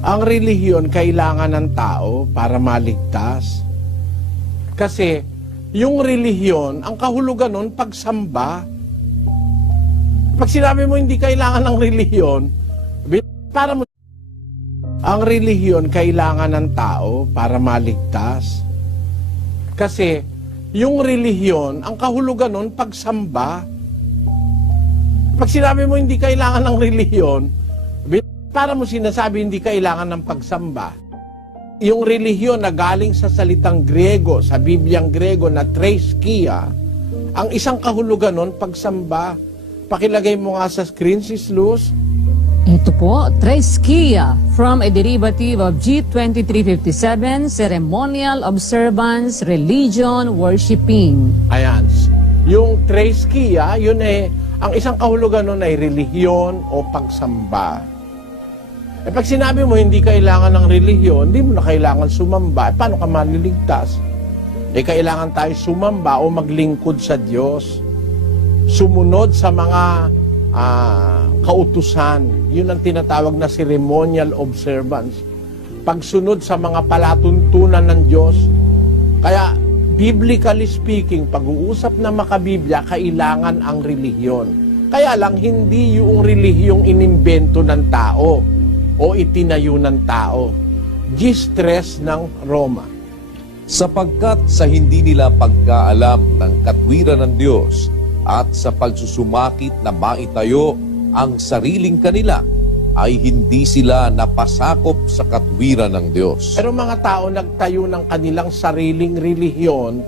Ang relihiyon kailangan ng tao para maligtas. Kasi yung relihiyon, ang kahulugan nun, pagsamba. Pag sinabi mo hindi kailangan ng relihiyon, para mo... Ang relihiyon kailangan ng tao para maligtas. Kasi yung relihiyon, ang kahulugan nun, pagsamba. Pag sinabi mo hindi kailangan ng relihiyon, para mo sinasabi hindi kailangan ng pagsamba. Yung relihiyon na galing sa salitang Grego, sa Bibliang Grego na threskia, ang isang kahulugan nun, pagsamba. Pakilagay mo nga sa screen, Sis Luz. Ito po, threskia, from a derivative of G2357, ceremonial observance, religion, worshiping. Ayan. Yung threskia, yun ang isang kahulugan nun ay relihiyon o pagsamba. Pag sinabi mo hindi kailangan ng relihiyon, hindi mo na kailangan sumamba, paano ka maliligtas? Kailangan tayo sumamba o maglingkod sa Diyos. Sumunod sa mga kautusan. Yun ang tinatawag na ceremonial observance. Pagsunod sa mga palatuntunan ng Diyos. Kaya, biblically speaking, pag-uusap na makabiblia, kailangan ang relihiyon. Kaya lang, hindi yung relihiyong inimbento ng tao o itinayo ng tao. Gistres ng Roma. Sapagkat sa hindi nila pagkaalam ng katwiran ng Diyos at sa pagsusumakit na maitayo ang sariling kanila, ay hindi sila napasakop sa katwiran ng Diyos. Pero mga tao nagtayo ng kanilang sariling relihiyon,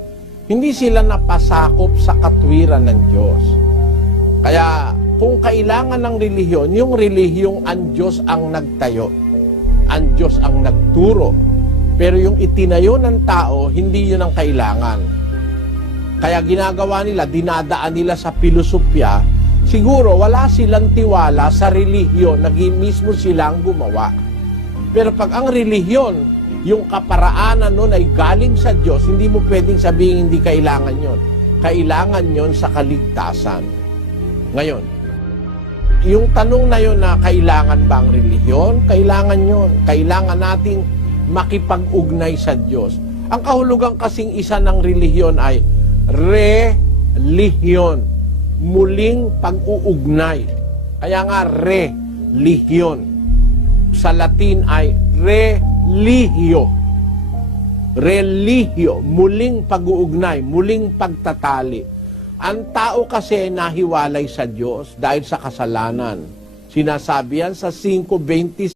hindi sila napasakop sa katwiran ng Diyos. Kaya kung kailangan ng relihiyon, yung relihiyong ang Diyos ang nagtayo, ang Diyos ang nagturo. Pero yung itinayo ng tao, hindi yun ang kailangan. Kaya ginagawa nila, dinadaan nila sa filosofya, siguro wala silang tiwala sa relihiyon, mismo silang gumawa. Pero pag ang relihiyon, yung kaparaanan nun ay galing sa Diyos, hindi mo pwedeng sabihin hindi kailangan yon. Kailangan yon sa kaligtasan. Ngayon, yung tanong na yun na kailangan ba ang relihiyon? Kailangan yon. Kailangan nating makipag-ugnay sa Diyos. Ang kahulugan kasing isa ng relihiyon ay relihiyon. Muling pag-uugnay. Kaya nga relihiyon. Sa Latin ay religio. Religio, muling pag-uugnay, muling pagtatali. Ang tao kasi nahiwalay sa Diyos dahil sa kasalanan. Sinasabi yan sa 5:20